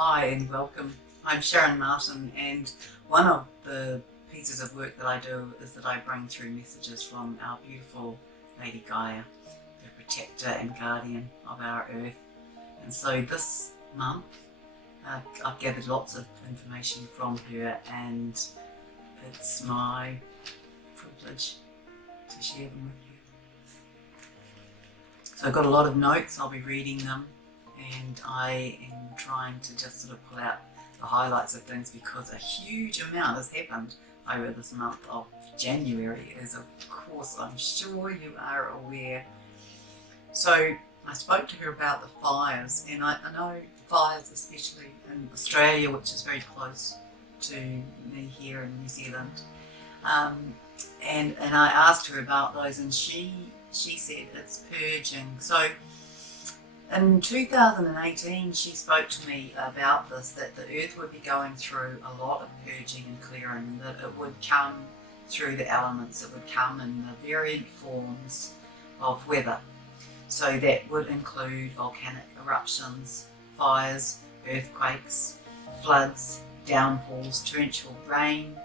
Hi and welcome. I'm Sharron Martin, and one of the pieces of work that I do is that I bring through messages from our beautiful Lady Gaia, the protector and guardian of our earth. And so this month I've gathered lots of information from her, and it's my privilege to share them with you. So I've got a lot of notes, I'll be reading them, and I am trying to just sort of pull out the highlights of things because a huge amount has happened over this month of January, as of course I'm sure you are aware. So I spoke to her about the fires, and I know fires, especially in Australia, which is very close to me here in New Zealand, and I asked her about those, and she said it's purging. So in 2018 she spoke to me about this, that the earth would be going through a lot of purging and clearing, that it would come through the elements, it would come in the variant forms of weather. So that would include volcanic eruptions, fires, earthquakes, floods, downpours, torrential rain,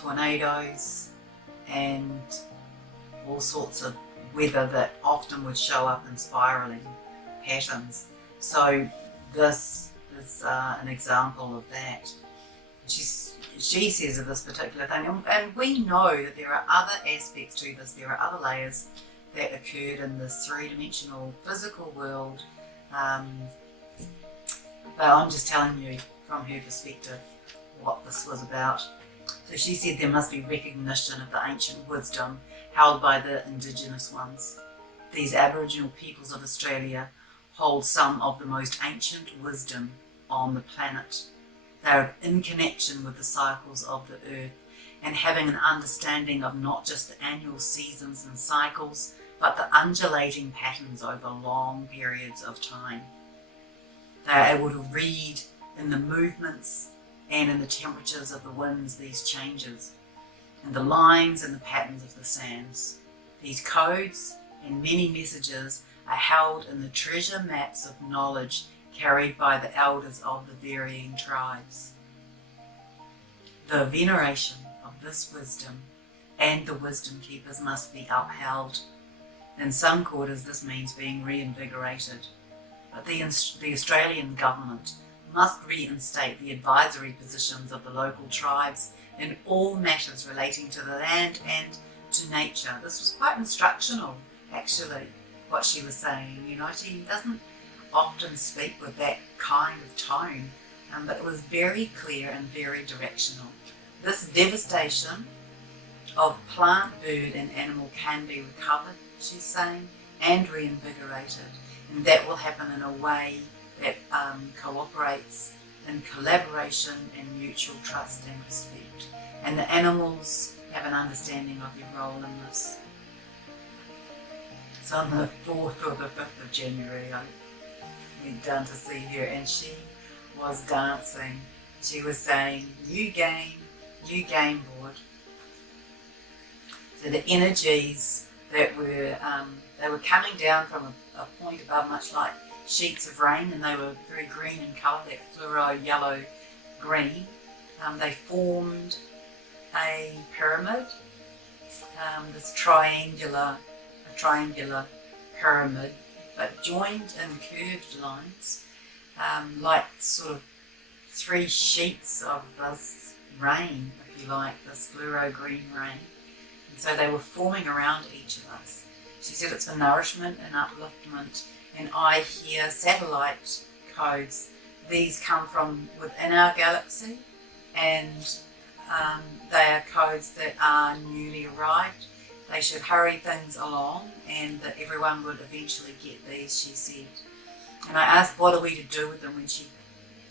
tornadoes, and all sorts of weather that often would show up in spiraling patterns. So this is an example of that. She says of this particular thing, and we know that there are other aspects to this, there are other layers that occurred in this three-dimensional physical world, but I'm just telling you from her perspective what this was about. So she said there must be recognition of the ancient wisdom held by the Indigenous ones. These Aboriginal peoples of Australia hold some of the most ancient wisdom on the planet. They are in connection with the cycles of the earth and having an understanding of not just the annual seasons and cycles, but the undulating patterns over long periods of time. They are able to read in the movements and in the temperatures of the winds these changes, and the lines and the patterns of the sands. These codes and many messages are held in the treasure maps of knowledge carried by the elders of the varying tribes. The veneration of this wisdom and the wisdom keepers must be upheld. In some quarters this means being reinvigorated, but the Australian government must reinstate the advisory positions of the local tribes in all matters relating to the land and to nature. This was quite instructional, actually, what she was saying. You know, she doesn't often speak with that kind of tone, but it was very clear and very directional. This devastation of plant, bird and animal can be recovered, she's saying, and reinvigorated, and that will happen in a way that cooperates in collaboration and mutual trust and respect. And the animals have an understanding of their role in this. So on the 4th or the 5th of January, I went down to see her, and she was dancing. She was saying, new game board. So the energies that were, they were coming down from a point above, much like sheets of rain, and they were very green in colour, that fluoro yellow green. They formed a pyramid, this triangular pyramid, but joined in curved lines, like sort of three sheets of this rain, if you like, this fluoro green rain. And so they were forming around each of us. She said it's for nourishment and upliftment. And I hear satellite codes. These come from within our galaxy, and they are codes that are newly arrived. They should hurry things along, and that everyone would eventually get these, she said. And I asked, what are we to do with them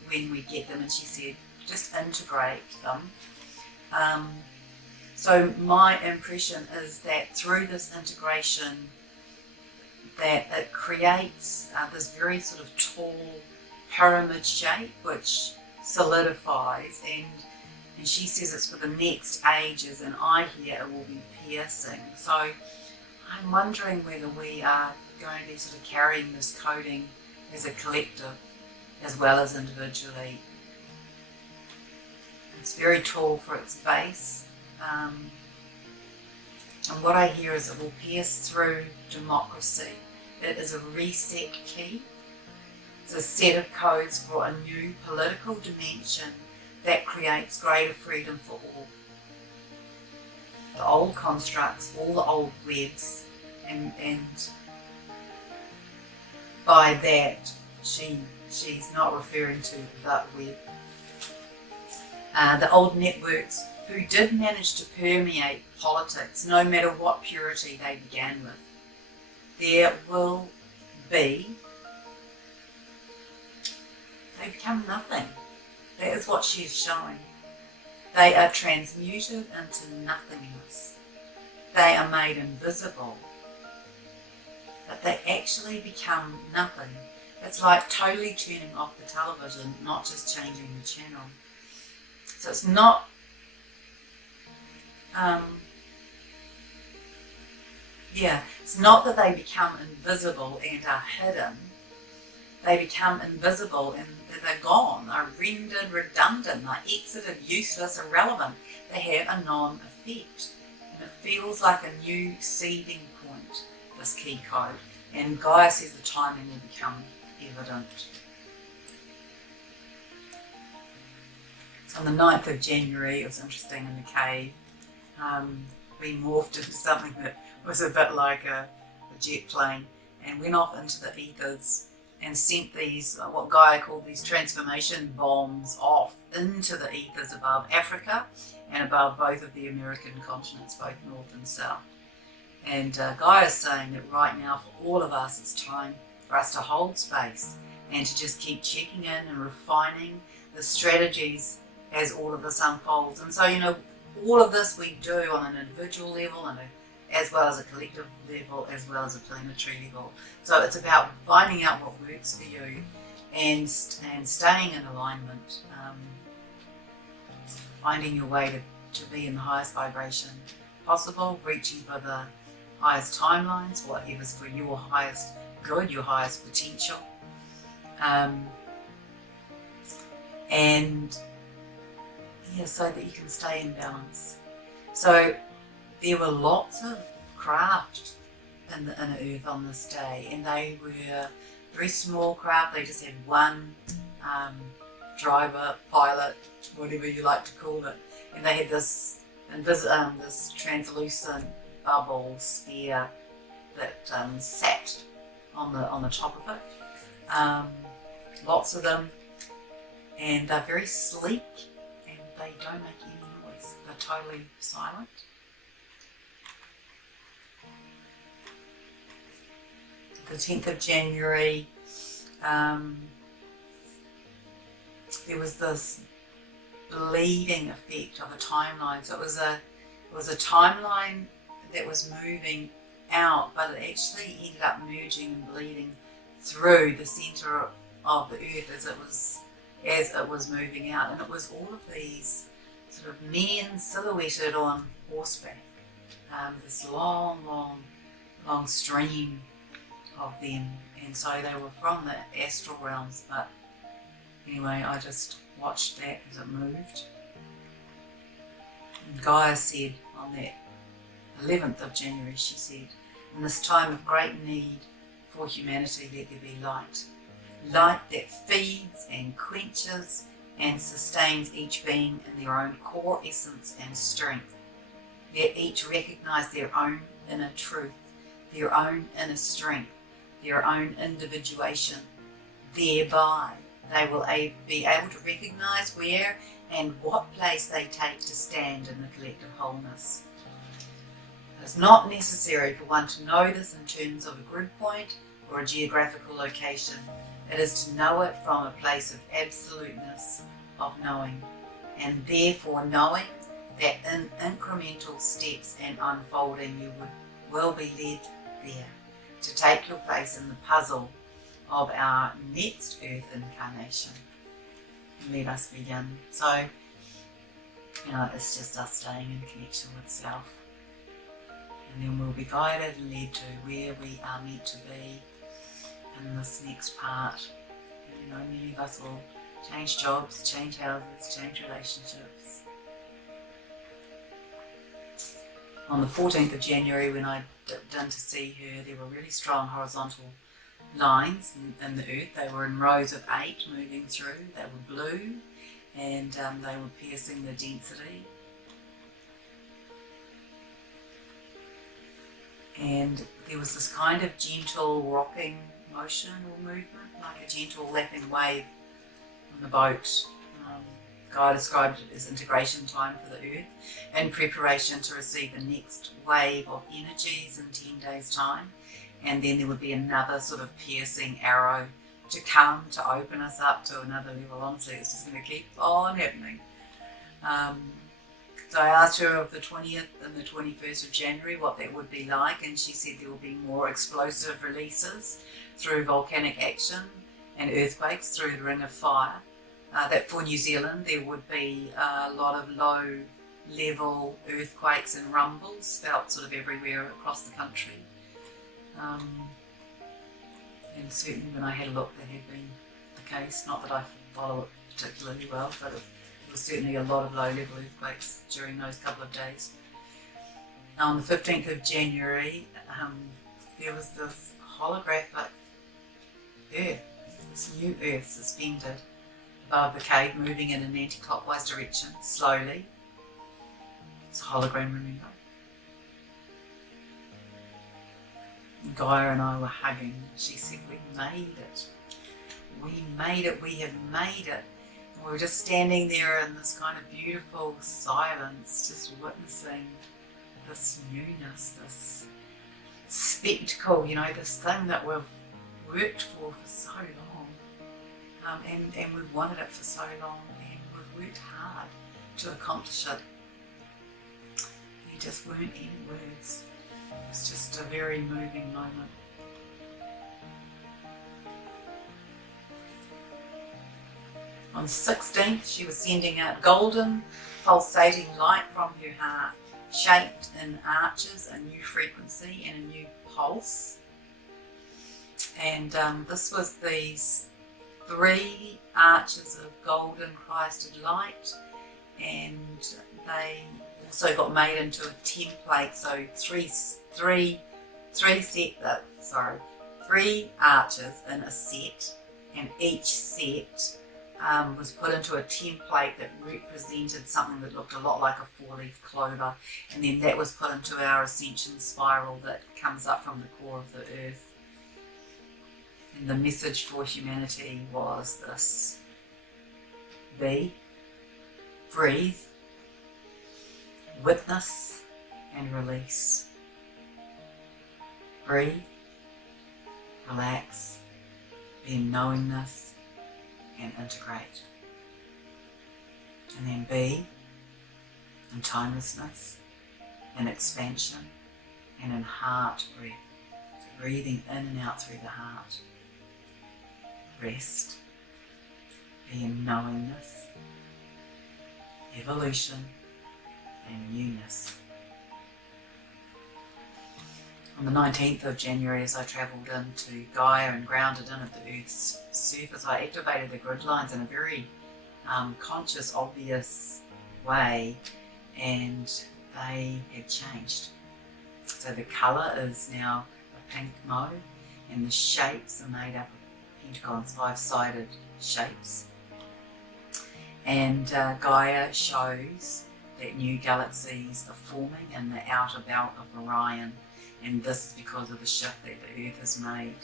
when we get them? And she said, just integrate them. So my impression is that through this integration, that it creates this very sort of tall pyramid shape which solidifies, and she says it's for the next ages, and I hear it will be piercing. So I'm wondering whether we are going to be sort of carrying this coding as a collective as well as individually. It's very tall for its base, and what I hear is it will pierce through democracy. It is a reset key. It's a set of codes for a new political dimension that creates greater freedom for all. The old constructs, all the old webs, and by that she's not referring to that web. The old networks who did manage to permeate politics, no matter what purity they began with, they become nothing. That is what she is showing. They are transmuted into nothingness. They are made invisible, but they actually become nothing. It's like totally turning off the television, not just changing the channel. So it's not it's not that they become invisible and are hidden. They become invisible and they're gone, they're rendered redundant, they're exited, useless, irrelevant. They have a non-effect. And it feels like a new seeding point, this key code. And Gaia says the timing will become evident. So on the 9th of January, it was interesting in the cave, we morphed into something that was a bit like a jet plane and went off into the ethers and sent these, what Gaia called these transformation bombs off into the ethers above Africa and above both of the American continents, both north and south. And Gaia is saying that right now for all of us it's time for us to hold space and to just keep checking in and refining the strategies as all of this unfolds. And so, you know, all of this we do on an individual level and as well as a collective level, as well as a planetary level. So it's about finding out what works for you and staying in alignment, finding your way to be in the highest vibration possible, reaching for the highest timelines, whatever's for your highest good, your highest potential. So that you can stay in balance. So there were lots of craft in the earth on this day, and they were very small craft. They just had one driver, pilot, whatever you like to call it, and they had this translucent bubble sphere that sat on the top of it. Lots of them, and they're very sleek. They don't make any noise. They're totally silent. The 10th of January, there was this bleeding effect of a timeline. So it was a timeline that was moving out, but it actually ended up merging and bleeding through the centre of the earth as it was moving out, and it was all of these sort of men silhouetted on horseback, this long stream of them, and so they were from the astral realms. But anyway, I just watched that as it moved. And Gaia said on that 11th of January, she said, in this time of great need for humanity, let there be light. Light that feeds and quenches and sustains each being in their own core essence and strength. Let each recognize their own inner truth, their own inner strength, their own individuation. Thereby, they will be able to recognize where and what place they take to stand in the collective wholeness. It is not necessary for one to know this in terms of a grid point or a geographical location. It is to know it from a place of absoluteness of knowing, and therefore knowing that in incremental steps and unfolding you will be led there to take your place in the puzzle of our next earth incarnation. And let us begin. So, it's just us staying in connection with self, and then we'll be guided and led to where we are meant to be in this next part. And You know, many of us will change jobs, change houses, change relationships. On the 14th of January, when I dipped in to see her, there were really strong horizontal lines in the earth. They were in rows of 8 moving through. They were blue, and they were piercing the density. And there was this kind of gentle rocking motion or movement, like a gentle lapping wave on the boat. Gaia described it as integration time for the earth in preparation to receive the next wave of energies in 10 days' time. And then there would be another sort of piercing arrow to come to open us up to another level. Honestly, it's just going to keep on happening. So I asked her of the 20th and the 21st of January what that would be like, and she said there will be more explosive releases through volcanic action and earthquakes through the Ring of Fire. That for New Zealand there would be a lot of low level earthquakes and rumbles felt sort of everywhere across the country. And certainly when I had a look, that had been the case. Not that I follow it particularly well, but it was certainly a lot of low level earthquakes during those couple of days. On the 15th of January, there was this holographic earth, this new earth suspended above the cave, moving in an anti-clockwise direction, slowly. It's a hologram, remember? Gaia and I were hugging. She said, "We made it. We made it. We have made it." And we were just standing there in this kind of beautiful silence, just witnessing this newness, this spectacle, you know, this thing that we've worked for so long. And we've wanted it for so long, and we've worked hard to accomplish it. There just weren't any words. It was just a very moving moment. On the 16th, she was sending out golden, pulsating light from her heart, shaped in arches, a new frequency and a new pulse. And this was these 3 arches of golden Christed light, and they also got made into a template. So 3 arches in a set, and each set was put into a template that represented something that looked a lot like a 4-leaf clover, and then that was put into our ascension spiral that comes up from the core of the earth. And the message for humanity was this: be, breathe, witness and release. Breathe, relax, be in knowingness and integrate. And then be in timelessness, in expansion and in heart breath. So breathing in and out through the heart. Rest, be in knowingness, evolution and newness. On the 19th of January, as I travelled into Gaia and grounded in at the Earth's surface, I activated the grid lines in a very conscious, obvious way, and they had changed. So the colour is now a pink mauve, and the shapes are made up of pentagons, 5-sided shapes. And Gaia shows that new galaxies are forming in the outer belt of Orion, and this is because of the shift that the Earth has made.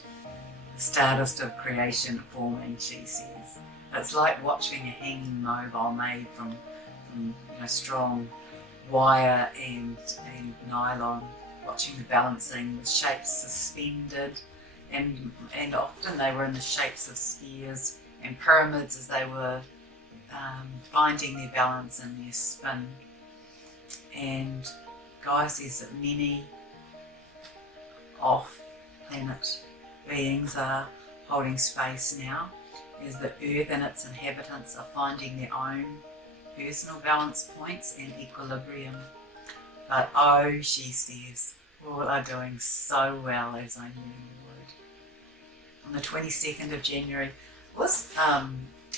The stardust of creation forming, she says. It's like watching a hanging mobile made from strong wire and nylon, watching the balancing with shapes suspended, and often they were in the shapes of spheres and pyramids as they were finding their balance and their spin. And Gaia says that many off-planet beings are holding space now as the Earth and its inhabitants are finding their own personal balance points and equilibrium. But oh, she says, all are doing so well as I knew you would. On the 22nd of January, was a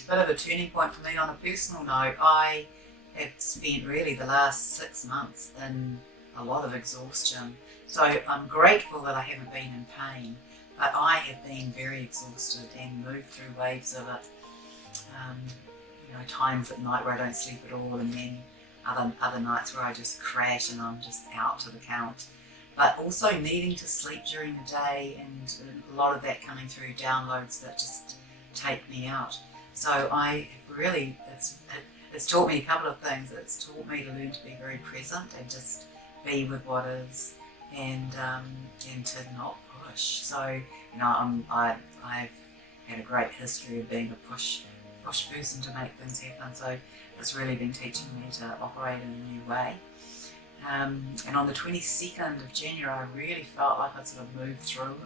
bit of a turning point for me on a personal note. I have spent really the last 6 months in a lot of exhaustion. So I'm grateful that I haven't been in pain, but I have been very exhausted and moved through waves of it. Times at night where I don't sleep at all, and then other nights where I just crash and I'm just out to the count. But also needing to sleep during the day, and a lot of that coming through downloads that just take me out. So I really, it's taught me a couple of things. It's taught me to learn to be very present and just be with what is, and to not push. So I've had a great history of being a push person to make things happen. So it's really been teaching me to operate in a new way. And on the 22nd of January, I really felt like I'd sort of moved through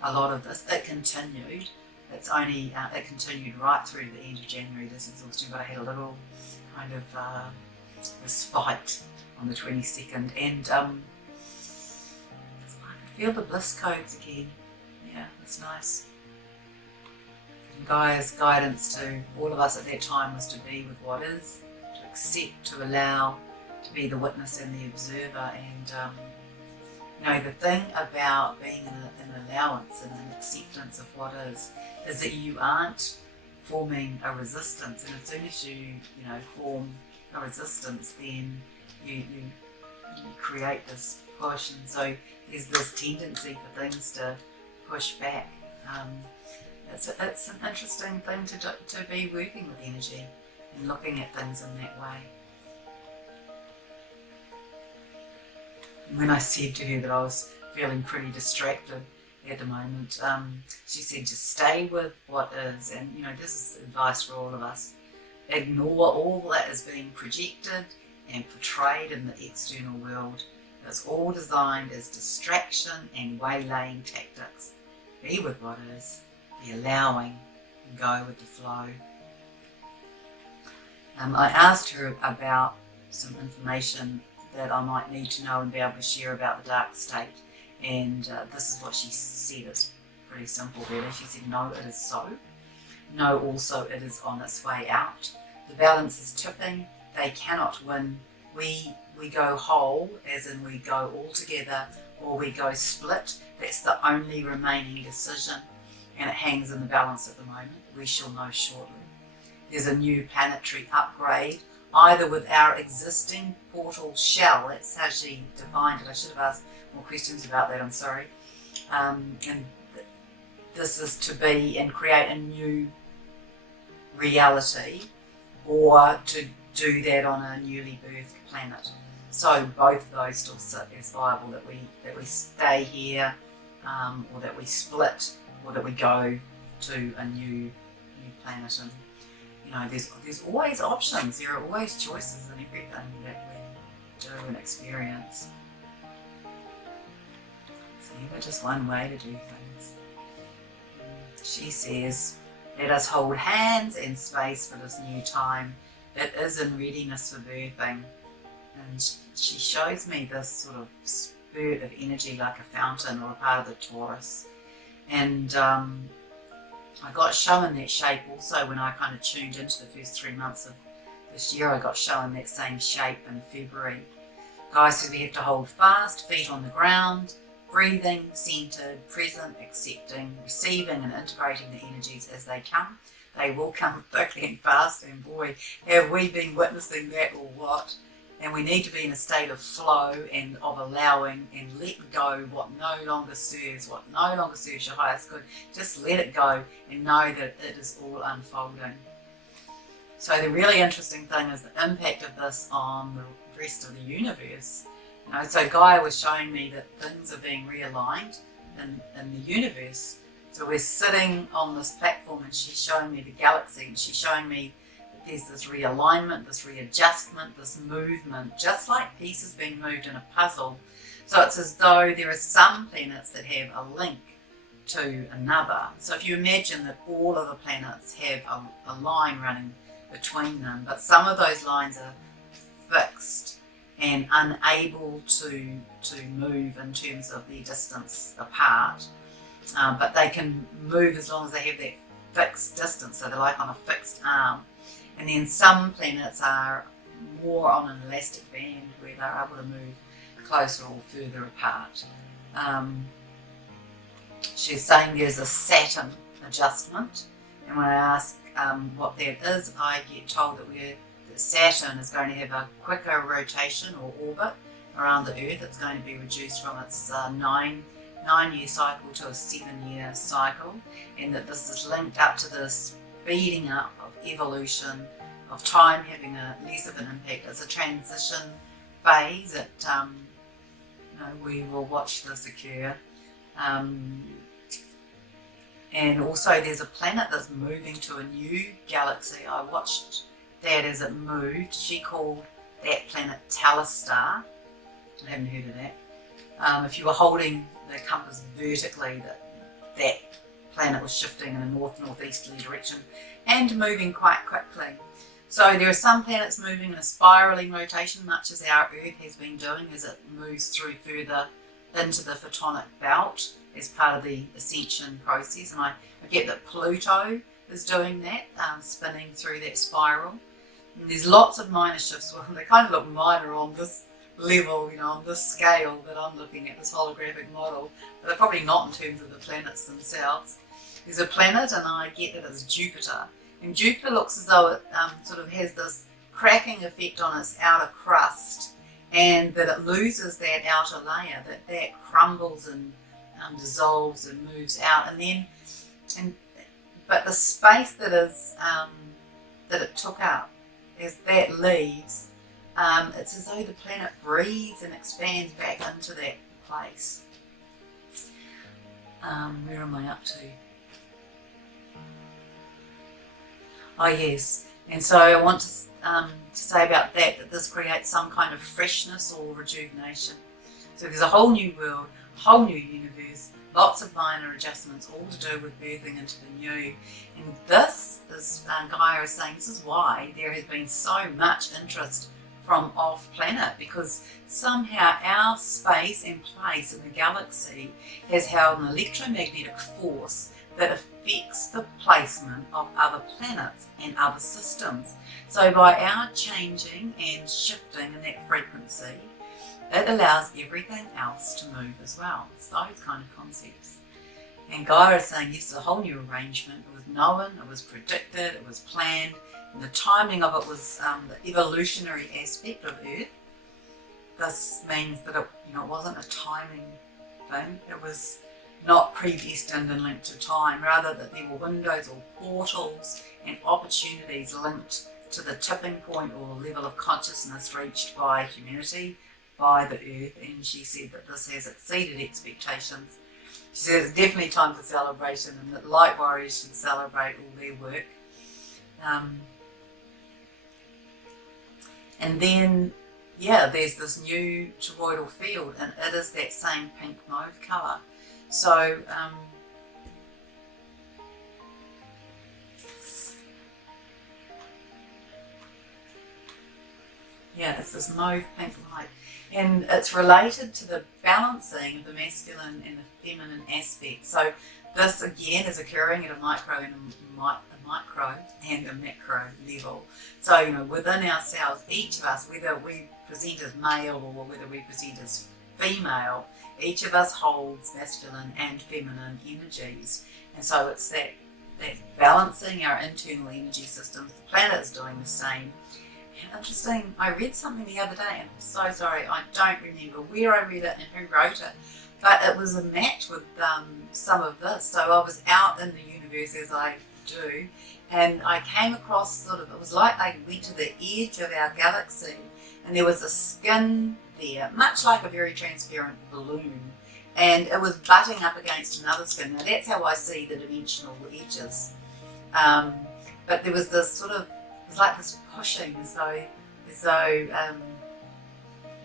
a lot of this. It continued. It continued right through to the end of January, this exhaustion, but I had a little kind of respite on the 22nd, and I could feel the bliss codes again. Yeah, it's nice. And Gaia's guidance to all of us at that time was to be with what is, to accept, to allow, to be the witness and the observer. And the thing about being an allowance and an acceptance of what is that you aren't forming a resistance. And as soon as you form a resistance, then you create this push, and so there's this tendency for things to push back. It's an interesting thing to be working with energy and looking at things in that way. When I said to her that I was feeling pretty distracted at the moment, she said just stay with what is, and this is advice for all of us. Ignore all that is being projected and portrayed in the external world. It's all designed as distraction and waylaying tactics. Be with what is, be allowing, and go with the flow. I asked her about some information that I might need to know and be able to share about the dark state, and this is what she said. It's pretty simple really. She said, no, it is so. No, also it is on its way out. The balance is tipping. They cannot win. We go whole, as in we go all together, or we go split. That's the only remaining decision, and it hangs in the balance at the moment. We shall know shortly. There's a new planetary upgrade, either with our existing portal shell. That's how she defined it. I should have asked more questions about that, I'm sorry. And this is to be and create a new reality, or to do that on a newly birthed planet. So both of those still sit as viable, that we stay here, or that we split, or that we go to a new planet. And there's always options. There are always choices in everything that we do and experience. It's never just one way to do things. She says, let us hold hands and space for this new time. It is in readiness for birthing. And she shows me this sort of spurt of energy like a fountain or a part of the torus. And I got shown that shape also when I kind of tuned into the first 3 months of this year. I got shown that same shape in February. Gaia says we have to hold fast, feet on the ground, breathing, centered, present, accepting, receiving and integrating the energies as they come. They will come thickly and fast, and boy, have we been witnessing that or what. And we need to be in a state of flow and of allowing, and let go what no longer serves your highest good. Just let it go and know that it is all unfolding. So the really interesting thing is the impact of this on the rest of the universe. So Gaia was showing me that things are being realigned in the universe. So we're sitting on this platform, and she's showing me the galaxy, and she's showing me there's this realignment, this readjustment, this movement, just like pieces being moved in a puzzle. So it's as though there are some planets that have a link to another. So if you imagine that all of the planets have a line running between them, but some of those lines are fixed and unable to move in terms of their distance apart, but they can move as long as they have that fixed distance, so they're like on a fixed arm. And then some planets are more on an elastic band where they're able to move closer or further apart. She's saying there's a Saturn adjustment, and when I ask what that is, I get told that Saturn is going to have a quicker rotation or orbit around the Earth. It's going to be reduced from its 9-year cycle to a 7-year cycle, and that this is linked up to the speeding up of evolution, of time having a less of an impact. It's a transition phase that we will watch this occur. And also there's a planet that's moving to a new galaxy. I watched that as it moved. She called that planet Telstar. I haven't heard of that. If you were holding the compass vertically, that planet was shifting in a north-northeasterly direction and moving quite quickly. So there are some planets moving in a spiraling rotation, much as our Earth has been doing as it moves through further into the photonic belt as part of the ascension process. And I get that Pluto is doing that, spinning through that spiral. And there's lots of minor shifts. Well, they kind of look minor on this level, on this scale that I'm looking at, this holographic model, but they're probably not in terms of the planets themselves. There's a planet, and I get that it's Jupiter. And Jupiter looks as though it sort of has this cracking effect on its outer crust, and that it loses that outer layer, that crumbles and dissolves and moves out, but the space that it took up as that leaves, it's as though the planet breathes and expands back into that place. Where am I up to? Oh yes, and so I want to say about that this creates some kind of freshness or rejuvenation. So there's a whole new world, whole new universe, lots of minor adjustments, all to do with birthing into the new. And this is, Gaia is saying, this is why there has been so much interest from off-planet, because somehow our space and place in the galaxy has held an electromagnetic force that affects the placement of other planets and other systems. So by our changing and shifting in that frequency, it allows everything else to move as well. It's those kind of concepts. And Gaia is saying, yes, it's a whole new arrangement. It was known, it was predicted, it was planned, and the timing of it was the evolutionary aspect of Earth. This means that it wasn't a timing thing. It was not predestined and linked to time, rather that there were windows or portals and opportunities linked to the tipping point or level of consciousness reached by humanity, by the Earth. And she said that this has exceeded expectations. She said it's definitely time for celebration, and that light warriors should celebrate all their work. And then, there's this new toroidal field, and it is that same pink mauve colour. So, it's this mauve pink light, and it's related to the balancing of the masculine and the feminine aspect. So this again is occurring at a micro and a macro level. So within ourselves, each of us, whether we present as male or whether we present as female, each of us holds masculine and feminine energies. And so it's that balancing our internal energy systems. The planet is doing the same. And interesting, I read something the other day, and I'm so sorry, I don't remember where I read it and who wrote it, but it was a match with some of this. So I was out in the universe, as I do, and I came across it was like I went to the edge of our galaxy, and there was a skin there, much like a very transparent balloon, and it was butting up against another skin. Now that's how I see the dimensional edges. But there was this it was like this pushing, as though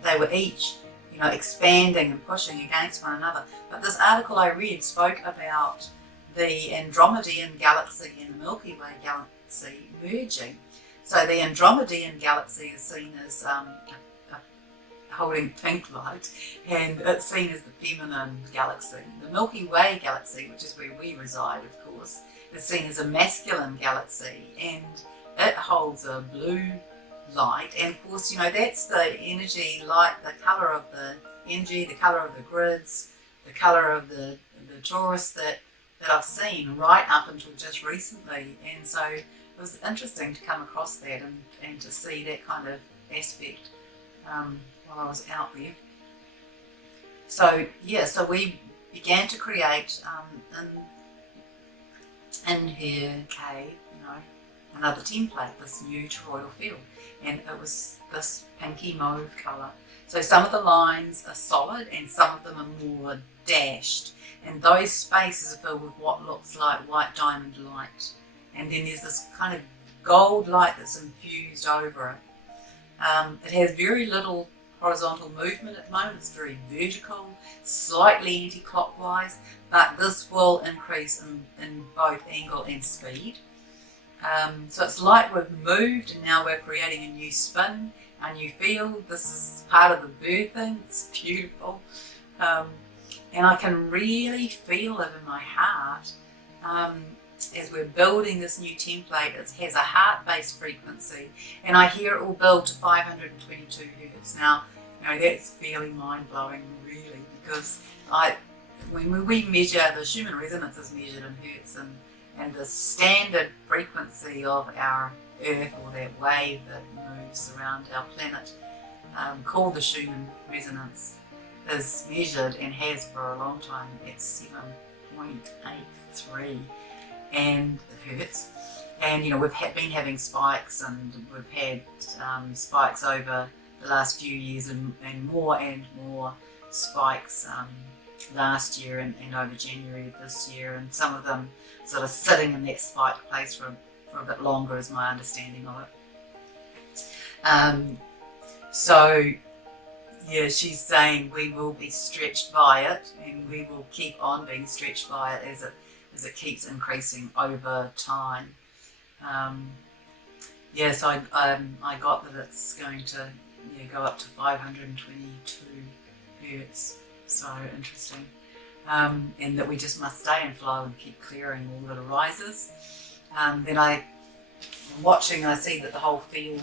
they were each, expanding and pushing against one another. But this article I read spoke about the Andromedan galaxy and the Milky Way galaxy merging. So the Andromedan galaxy is seen as holding pink light, and it's seen as the feminine galaxy. The Milky Way galaxy, which is where we reside, of course, is seen as a masculine galaxy, and it holds a blue light, and of course, you know, that's the energy, light, the colour of the energy, the colour of the grids, the colour of the torus that I've seen right up until just recently. And so it was interesting to come across that and to see that kind of aspect while I was out there. So yeah, so we began to create in her cave, you know, another template, this new toroidal field, and it was this pinky mauve colour. So some of the lines are solid and some of them are more dashed, and those spaces are filled with what looks like white diamond light, and then there's this kind of gold light that's infused over it. It has very little horizontal movement at the moment. It's very vertical, slightly anti-clockwise, but this will increase in both angle and speed. So it's like we've moved and now we're creating a new spin, a new field. This is part of the birthing. It's beautiful. And I can really feel it in my heart as we're building this new template. It has a heart-based frequency, and I hear it will build to 522 hertz. Now, you know, that's fairly mind-blowing, really, because when we measure, the Schumann resonance is measured in hertz, and the standard frequency of our Earth, or that wave that moves around our planet, called the Schumann resonance, is measured and has for a long time at 7.83 and hertz. And you know, we've been having spikes, and we've had spikes over the last few years, and more spikes last year and over January of this year, and some of them sort of sitting in that spike place for a bit longer, is my understanding of it. So yeah, she's saying we will be stretched by it, and we will keep on being stretched by it as it keeps increasing over time. Yes, I got that it's going to go up to 522 hertz. So interesting. And that we just must stay in flow and keep clearing all that arises. Then I'm watching and I see that the whole field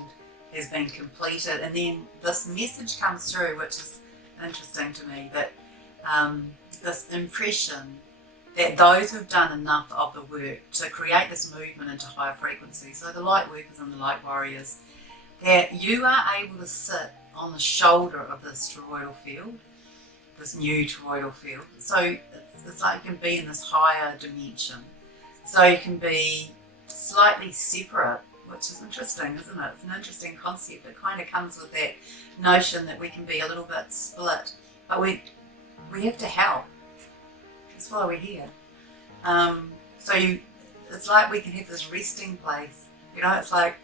has been completed, and then this message comes through, which is interesting to me, that this impression that those who've done enough of the work to create this movement into higher frequency, so the light workers and the light warriors, that you are able to sit on the shoulder of this toroidal field, this new toroidal field. So it's like you can be in this higher dimension. So you can be slightly separate, which is interesting, isn't it? It's an interesting concept. It kind of comes with that notion that we can be a little bit split, but we have to help. That's why we're here. So it's like we can have this resting place. You know, it's like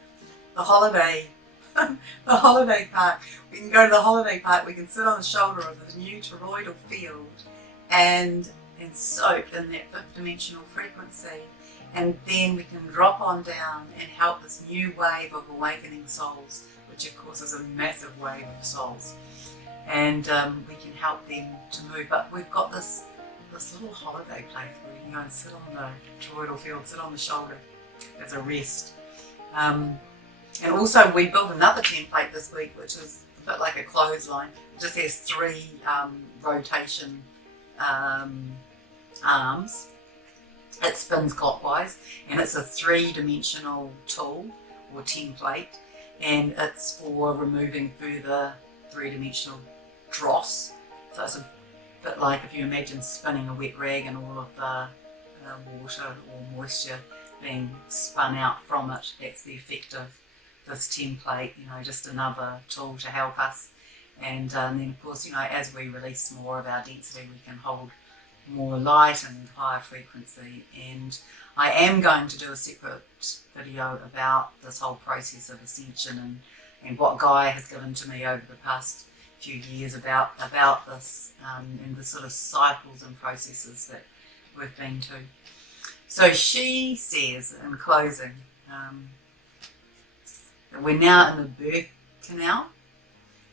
the holiday, the holiday park. We can go to the holiday park. We can sit on the shoulder of the new toroidal field and soak in that fifth dimensional frequency. And then we can drop on down and help this new wave of awakening souls, which of course is a massive wave of souls. And we can help them to move. But we've got this little holiday place where we can go and sit on the toroidal field, sit on the shoulder as a rest. And also we built another template this week, which is a bit like a clothesline. It just has 3 rotation arms. It spins clockwise, and it's a 3-dimensional tool or template, and it's for removing further 3-dimensional dross. So it's a bit like if you imagine spinning a wet rag and all of the water or moisture being spun out from it. That's the effect of this template, you know, just another tool to help us. And then of course, you know, as we release more of our density, we can hold more light and higher frequency. And I am going to do a separate video about this whole process of ascension and what Gaia has given to me over the past few years about this and the sort of cycles and processes that we've been to. So she says in closing that we're now in the birth canal,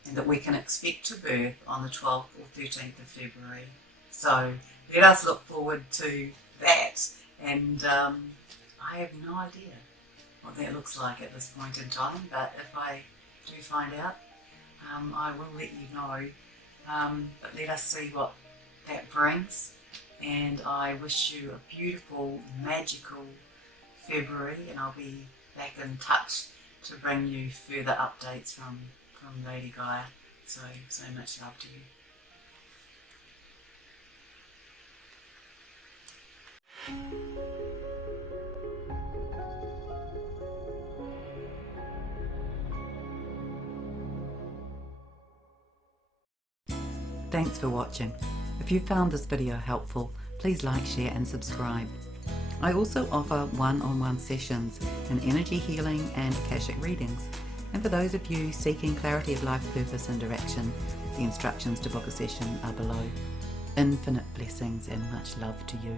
and that we can expect to birth on the 12th or 13th of February. So let us look forward to that And I have no idea what that looks like at this point in time, but if I do find out, I will let you know. But let us see what that brings, and I wish you a beautiful, magical February, and I'll be back in touch to bring you further updates from Lady Gaia. So much love to you. Thanks for watching. If you found this video helpful, please like, share and subscribe. I also offer one-on-one sessions in energy healing and Akashic readings. And for those of you seeking clarity of life purpose and direction, the instructions to book a session are below. Infinite blessings and much love to you.